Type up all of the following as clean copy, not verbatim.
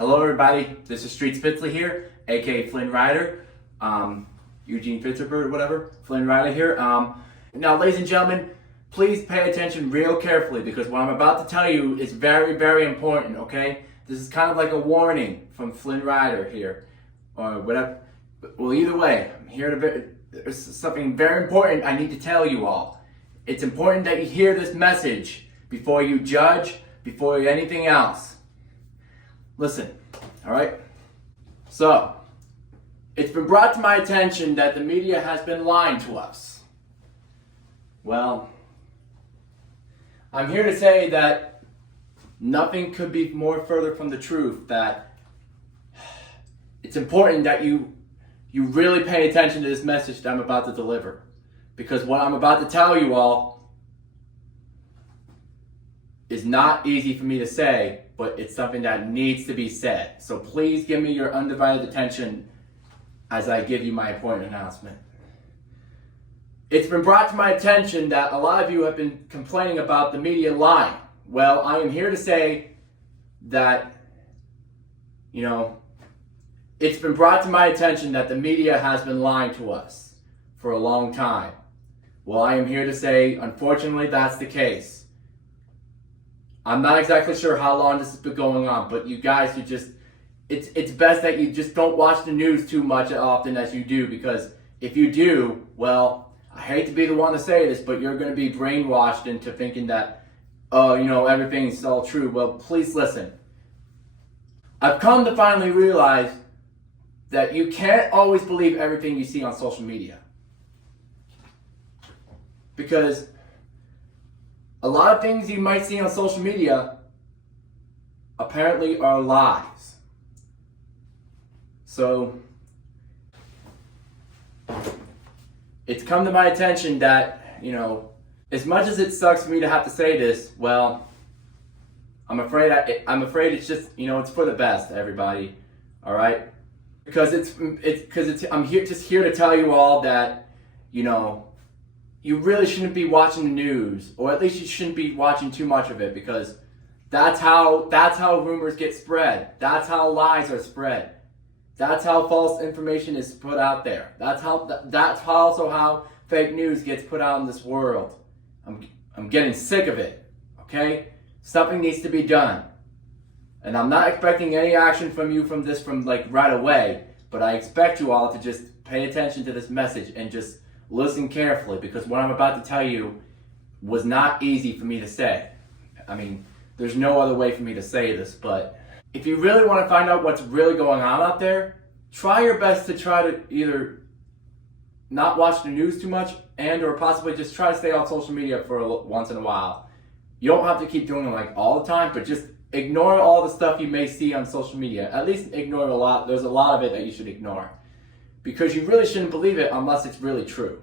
Hello everybody, this is Street Spitzley here, aka Flynn Rider, Eugene Fitzgerald, whatever, Flynn Rider here. Now ladies and gentlemen, please pay attention real carefully because what I'm about to tell you is very, very important, okay? This is kind of like a warning from Flynn Rider here, or whatever. Well, either way, I'm here to, there's something very important I need to tell you all. It's important that you hear this message before you judge, before anything else. Listen, all right? So, it's been brought to my attention that the media has been lying to us. Well, I'm here to say that nothing could be more further from the truth, that it's important that you really pay attention to this message that I'm about to deliver. Because what I'm about to tell you all is not easy for me to say, but it's something that needs to be said. So please give me your undivided attention as I give you my important announcement. It's been brought to my attention that a lot of you have been complaining about the media lying. Well, I am here to say that, it's been brought to my attention that the media has been lying to us for a long time. Well, I am here to say, unfortunately, that's the case. I'm not exactly sure how long this has been going on, but you guys should just, it's best that you just don't watch the news too much often as you do, because if you do, well, I hate to be the one to say this, but you're going to be brainwashed into thinking that, everything's all true. Well, please listen. I've come to finally realize that you can't always believe everything you see on social media. Because a lot of things you might see on social media apparently are lies. So, it's come to my attention that, as much as it sucks for me to have to say this, well, I'm afraid it's just, it's for the best, everybody. All right? Because I'm here to tell you all that, you really shouldn't be watching the news, or at least you shouldn't be watching too much of it, because that's how rumors get spread. That's how lies are spread. That's how false information is put out there. That's also how fake news gets put out in this world. I'm getting sick of it. Okay? Something needs to be done. And I'm not expecting any action from you from right away, but I expect you all to just pay attention to this message and just listen carefully, because what I'm about to tell you was not easy for me to say. I mean, there's no other way for me to say this, but if you really want to find out what's really going on out there, try your best to try to either not watch the news too much or possibly just try to stay off social media for once in a while. You don't have to keep doing it all the time, but just ignore all the stuff you may see on social media. At least ignore a lot. There's a lot of it that you should ignore. Because you really shouldn't believe it unless it's really true.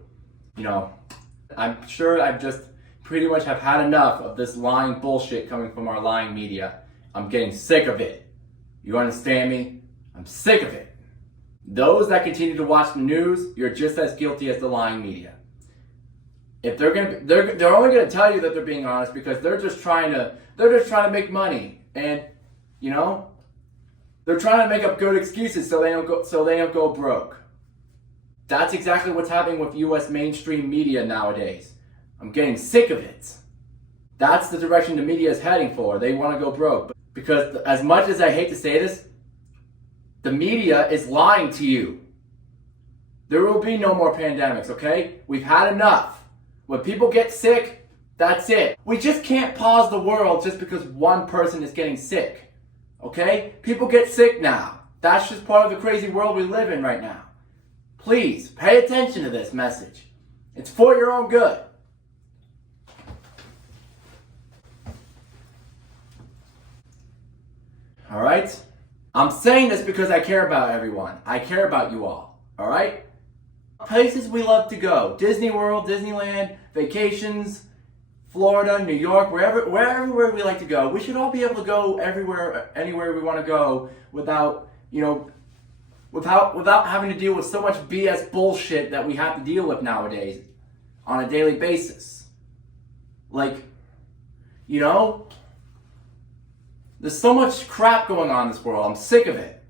I'm sure I've just pretty much have had enough of this lying bullshit coming from our lying media. I'm getting sick of it. You understand me? I'm sick of it. Those that continue to watch the news, you're just as guilty as the lying media. If they're only gonna tell you that they're being honest because they're just trying to make money, and they're trying to make up good excuses so they don't go broke. That's exactly what's happening with U.S. mainstream media nowadays. I'm getting sick of it. That's the direction the media is heading for. They want to go broke. Because as much as I hate to say this, the media is lying to you. There will be no more pandemics, okay? We've had enough. When people get sick, that's it. We just can't pause the world just because one person is getting sick, okay? People get sick now. That's just part of the crazy world we live in right now. Please, pay attention to this message. It's for your own good. Alright? I'm saying this because I care about everyone. I care about you all. Alright? Places we love to go. Disney World, Disneyland, vacations, Florida, New York, wherever we like to go. We should all be able to go anywhere we want to go without having to deal with so much BS bullshit that we have to deal with nowadays on a daily basis. There's so much crap going on in this world. I'm sick of it.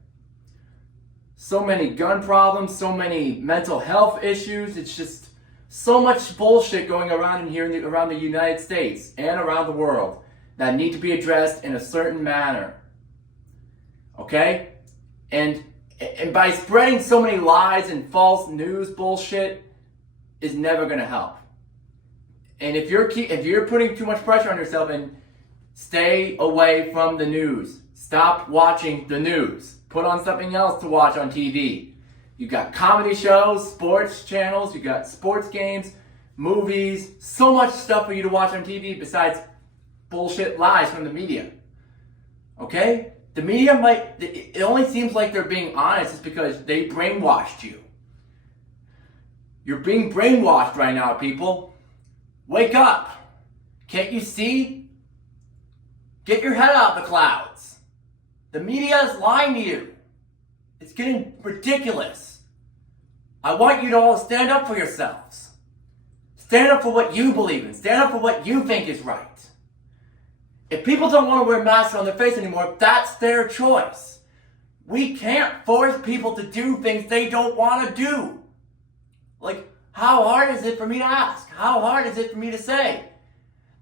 So many gun problems, so many mental health issues. It's just so much bullshit going around in here around the United States and around the world that need to be addressed in a certain manner. Okay? And by spreading so many lies and false news bullshit is never going to help. And if you're putting too much pressure on yourself, and stay away from the news. Stop watching the news. Put on something else to watch on TV. You got comedy shows, sports channels, you got sports games, movies, so much stuff for you to watch on TV besides bullshit lies from the media. Okay? The media it only seems like they're being honest is because they brainwashed you. You're being brainwashed right now, people. Wake up. Can't you see? Get your head out of the clouds. The media is lying to you. It's getting ridiculous. I want you to all stand up for yourselves. Stand up for what you believe in. Stand up for what you think is right. If people don't want to wear masks on their face anymore, that's their choice. We can't force people to do things they don't want to do. Like, how hard is it for me to ask? How hard is it for me to say?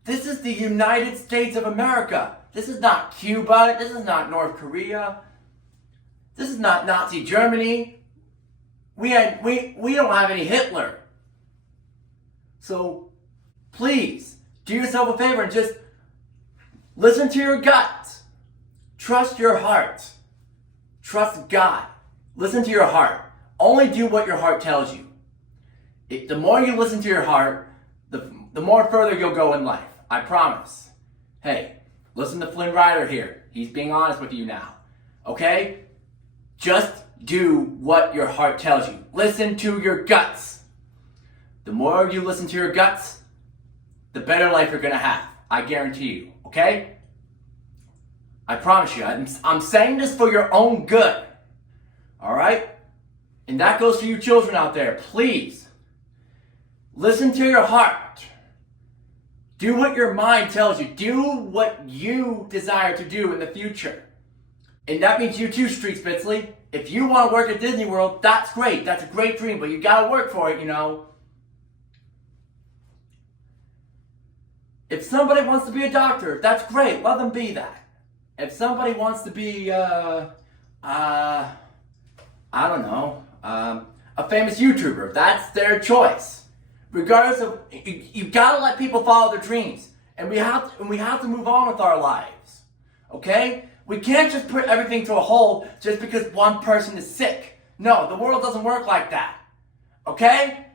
This is the United States of America. This is not Cuba. This is not North Korea. This is not Nazi Germany. We don't have any Hitler. So, please, do yourself a favor and just listen to your gut. Trust your heart. Trust God. Listen to your heart. Only do what your heart tells you. The more you listen to your heart, the more further you'll go in life. I promise. Hey, listen to Flynn Rider here. He's being honest with you now. Okay? Just do what your heart tells you. Listen to your guts. The more you listen to your guts, the better life you're going to have. I guarantee you. Okay? I promise you. I'm saying this for your own good. Alright? And that goes for you children out there. Please. Listen to your heart. Do what your mind tells you. Do what you desire to do in the future. And that means you too, Street Spitzley. If you want to work at Disney World, that's great. That's a great dream, but you gotta work for it, you know. If somebody wants to be a doctor, that's great. Let them be that. If somebody wants to be, I don't know, a famous YouTuber, that's their choice. Regardless of, you gotta let people follow their dreams, and we have to move on with our lives. Okay? We can't just put everything to a hold just because one person is sick. No, the world doesn't work like that. Okay?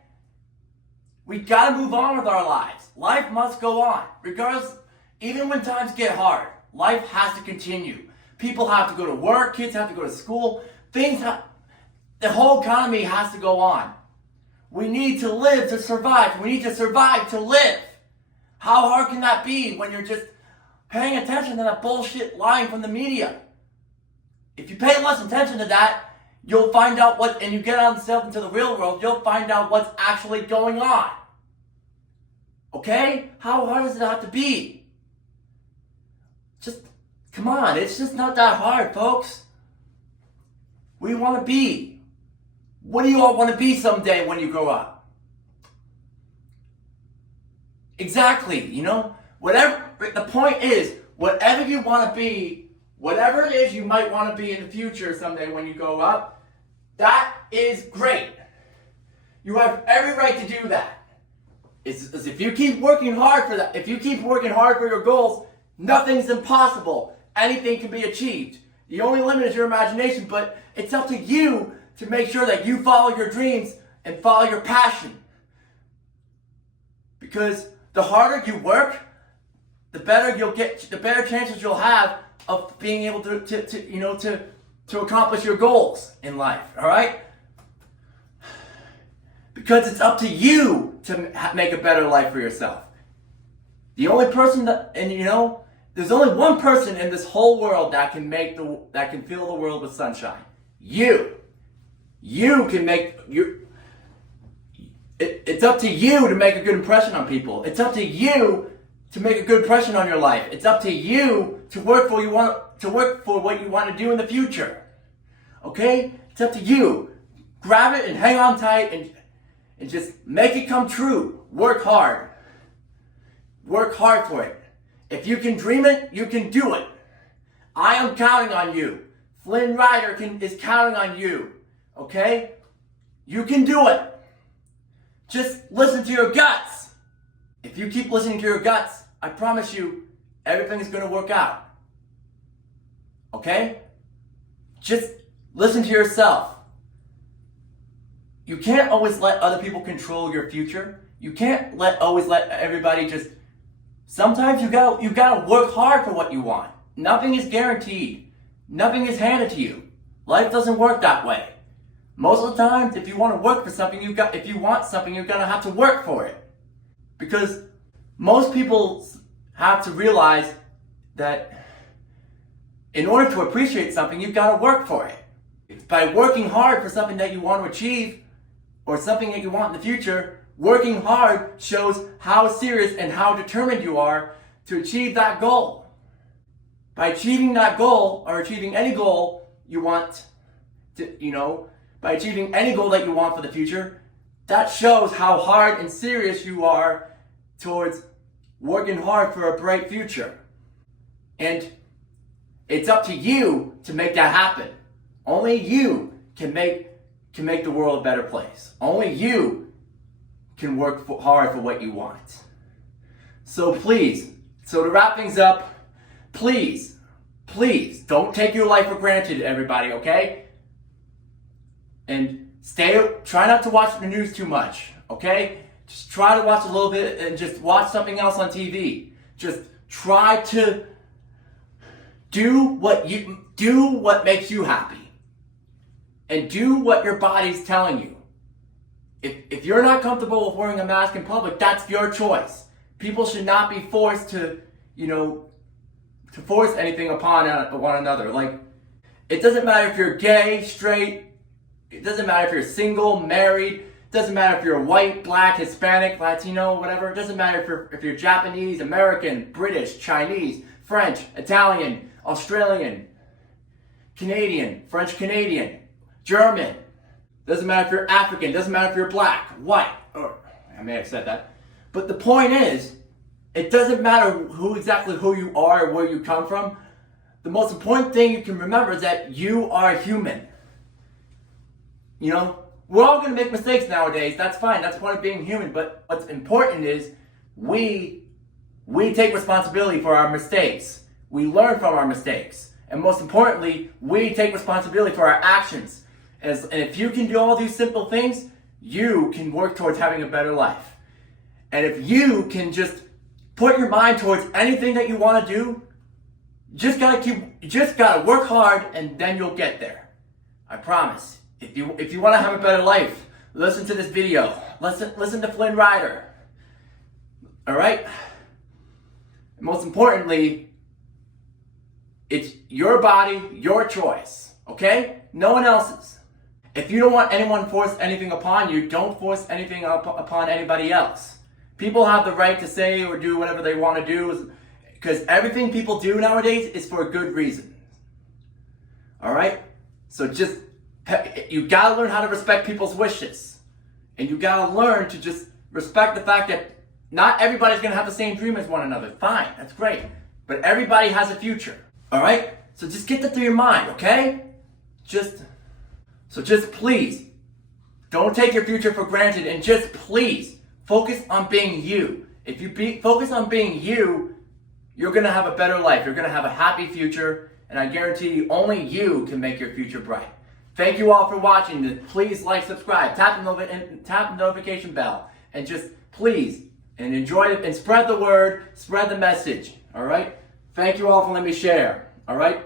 We gotta move on with our lives. Life must go on. Regardless, even when times get hard, life has to continue. People have to go to work, kids have to go to school, the whole economy has to go on. We need to live to survive. We need to survive to live. How hard can that be when you're just paying attention to that bullshit lying from the media? If you pay less attention to that, you'll find out and you get out yourself into the real world, you'll find out what's actually going on. Okay? How hard does it have to be? Just, come on, it's just not that hard, folks. What do you want to be? What do you all want to be someday when you grow up? Exactly, you know? Whatever, the point is, whatever you want to be, whatever it is you might want to be in the future someday when you grow up, that is great. You have every right to do that. It's if you keep working hard for that, if you keep working hard for your goals, nothing's impossible. Anything can be achieved. The only limit is your imagination, but it's up to you to make sure that you follow your dreams and follow your passion. Because the harder you work, the better you'll get, the better chances you'll have of being able to accomplish your goals in life. All right? Because it's up to you to make a better life for yourself. The only person there's only one person in this whole world that can fill the world with sunshine. You. You can make it's up to you to make a good impression on people. It's up to you to make a good impression on your life. It's up to you to work for what you want to do in the future. Okay? It's up to you. Grab it and hang on tight and just make it come true. Work hard. Work hard for it. If you can dream it, you can do it. I am counting on you. Flynn Rider is counting on you. Okay? You can do it. Just listen to your guts. If you keep listening to your guts, I promise you, everything is going to work out. Okay? Just listen to yourself. You can't always let other people control your future. You can't always let everybody just... Sometimes you gotta work hard for what you want. Nothing is guaranteed. Nothing is handed to you. Life doesn't work that way. Most of the time, if you want to work for something, if you want something, you're gonna have to work for it. Because most people have to realize that in order to appreciate something, you've got to work for it. By working hard for something that you want to achieve, or something that you want in the future, working hard shows how serious and how determined you are to achieve that goal. By achieving that goal, or achieving any goal you want to, by achieving any goal that you want for the future, that shows how hard and serious you are towards working hard for a bright future. And it's up to you to make that happen. Only you can make the world a better place. Only you can work hard for what you want. So please, to wrap things up, please, don't take your life for granted, everybody, okay? And try not to watch the news too much, okay? Just try to watch a little bit and just watch something else on TV. Just try to do what makes you happy. And do what your body's telling you. If you're not comfortable with wearing a mask in public, that's your choice. People should not be forced to force anything upon one another. Like, it doesn't matter if you're gay, straight, it doesn't matter if you're single, married, it doesn't matter if you're white, black, Hispanic, Latino, whatever. It doesn't matter if you're Japanese, American, British, Chinese, French, Italian, Australian, Canadian, French Canadian, German. Doesn't matter if you're African, doesn't matter if you're black, white, or I may have said that. But the point is, it doesn't matter exactly who you are or where you come from. The most important thing you can remember is that you are human. We're all going to make mistakes nowadays. That's fine. That's part of being human. But what's important is we take responsibility for our mistakes. We learn from our mistakes. And most importantly, we take responsibility for our actions. And if you can do all these simple things, you can work towards having a better life. And if you can just put your mind towards anything that you want to do, you just gotta work hard, and then you'll get there. I promise. If you want to have a better life, listen to this video. Listen to Flynn Rider. All right. And most importantly, it's your body, your choice. Okay? No one else's. If you don't want anyone to force anything upon you, don't force anything upon anybody else. People have the right to say or do whatever they want to do, because everything people do nowadays is for a good reason. All right? So you gotta learn how to respect people's wishes. And you gotta learn to just respect the fact that not everybody's gonna have the same dream as one another. Fine, that's great. But everybody has a future. All right? So just get that through your mind, okay? So just please, don't take your future for granted, and just please focus on being you. If you focus on being you, you're going to have a better life. You're going to have a happy future, and I guarantee you, only you can make your future bright. Thank you all for watching. Please like, subscribe, tap the notification bell, and just please, and enjoy it, and spread the word, spread the message, all right? Thank you all for letting me share, all right?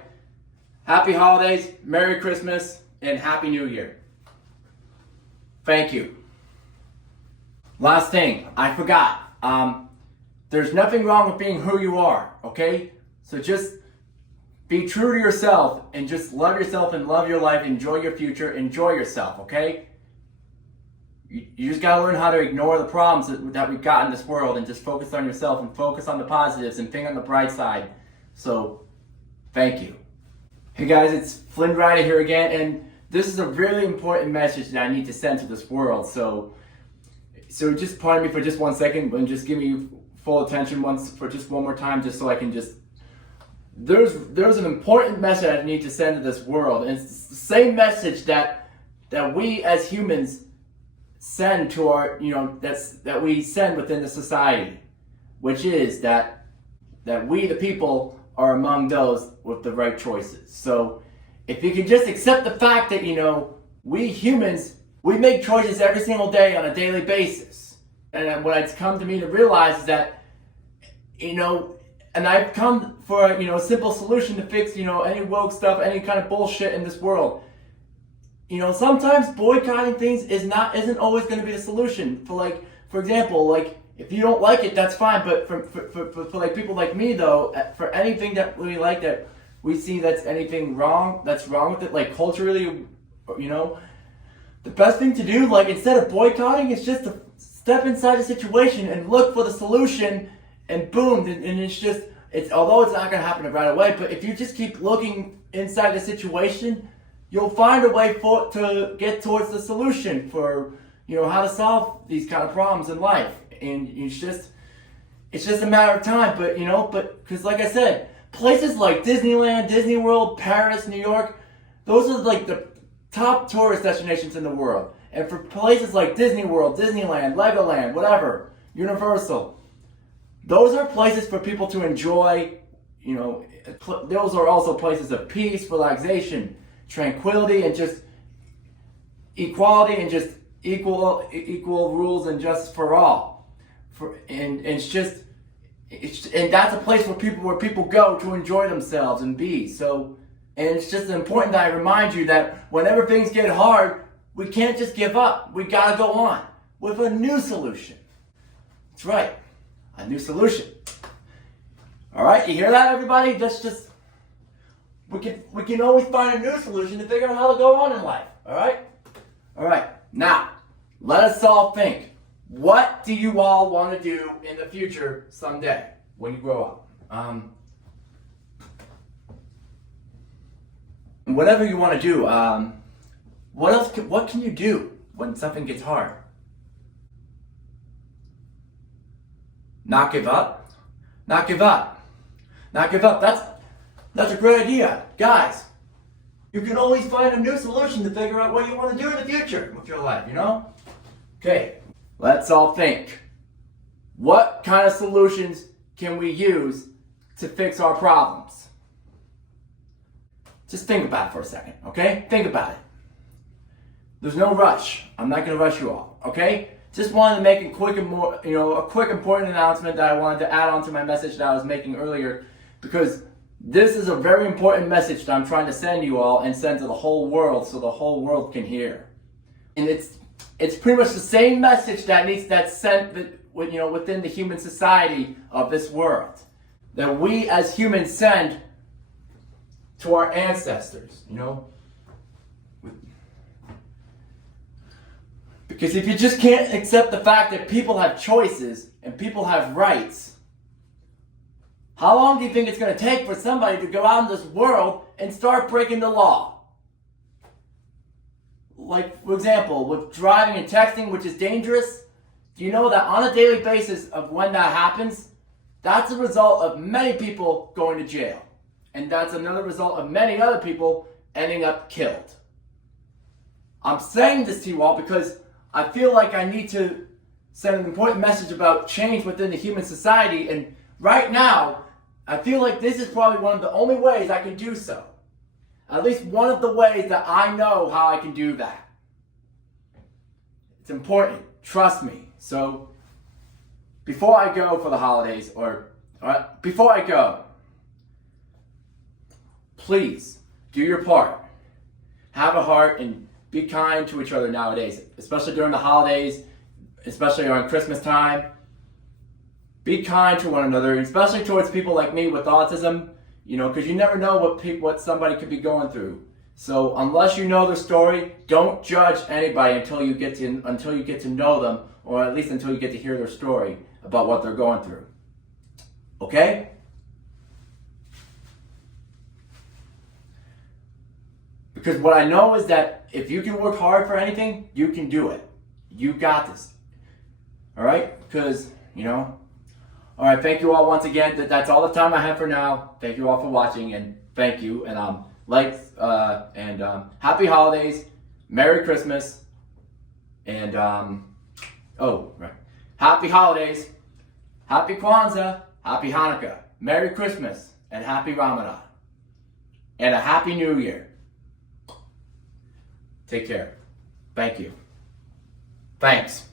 Happy holidays, Merry Christmas, and Happy New Year. Thank you. Last thing, I forgot. There's nothing wrong with being who you are, okay? So just be true to yourself, and just love yourself and love your life. Enjoy your future. Enjoy yourself, okay? You just gotta learn how to ignore the problems that we've got in this world and just focus on yourself and focus on the positives and think on the bright side. So, thank you. Hey guys, it's Flynn Rider here again, and this is a really important message that I need to send to this world. So just pardon me for just 1 second and just give me full attention for just one more time, just so I can just. There's an important message I need to send to this world, and it's the same message that we as humans send to our, that we send within the society, which is that we the people are among those with the right choices. So if you can just accept the fact that we humans, we make choices every single day on a daily basis, and what it's come to me to realize is that and I've come for a simple solution to fix any woke stuff, any kind of bullshit in this world. Sometimes boycotting things isn't always going to be the solution. For example, if you don't like it, that's fine. But for people like me though, for anything that we like, that we see that's wrong with it, like culturally, the best thing to do, instead of boycotting, is just to step inside the situation and look for the solution, and boom, and it's although it's not going to happen right away, but if you just keep looking inside the situation, you'll find a way to get towards the solution for how to solve these kind of problems in life. And it's just a matter of time. But because like I said, places like Disneyland, Disney World, Paris, New York, those are the top tourist destinations in the world. And for places like Disney World, Disneyland, Legoland, whatever, Universal, those are places for people to enjoy. Those are also places of peace, relaxation, tranquility, and just equality, and just equal rules and justice for all. And that's a place where people go to enjoy themselves and be. So, and it's just important that I remind you that whenever things get hard, we can't just give up. We gotta go on with a new solution. That's right, a new solution. All right, you hear that, everybody? We can always find a new solution to figure out how to go on in life. All right. Now, let us all think. What do you all want to do in the future someday when you grow up? Whatever you want to do. What can you do when something gets hard? Not give up. Not give up. Not give up. That's a great idea. Guys, you can always find a new solution to figure out what you want to do in the future with your life, Okay, let's all think. What kind of solutions can we use to fix our problems? Just think about it for a second, okay? Think about it. There's no rush. I'm not going to rush you all, okay? Just wanted to make a quick important announcement that I wanted to add on to my message that I was making earlier, because this is a very important message that I'm trying to send you all and send to the whole world so the whole world can hear. And it's pretty much the same message that's sent within the human society of this world, that we as humans send to our ancestors, Because if you just can't accept the fact that people have choices and people have rights, how long do you think it's going to take for somebody to go out in this world and start breaking the law? For example, with driving and texting, which is dangerous, do you know that on a daily basis of when that happens, that's a result of many people going to jail. And that's another result of many other people ending up killed. I'm saying this to you all because I feel like I need to send an important message about change within the human society, and right now, I feel like this is probably one of the only ways I can do so. At least one of the ways that I know how I can do that. It's important, trust me. So, before I go for the holidays, before I go, please do your part. Have a heart and be kind to each other nowadays, especially during the holidays, especially around Christmas time. Be kind to one another, especially towards people like me with autism, because you never know what somebody could be going through. So unless you know the story, don't judge anybody until you get to know them, or at least until you get to hear their story about what they're going through. Okay? Because what I know is that if you can work hard for anything, you can do it. You got this. All right? Because, all right, thank you all once again. That's all the time I have for now. Thank you all for watching, and thank you. And happy holidays, Merry Christmas, and happy holidays, happy Kwanzaa, happy Hanukkah, Merry Christmas, and happy Ramadan, and a happy New Year. Take care. Thank you. Thanks.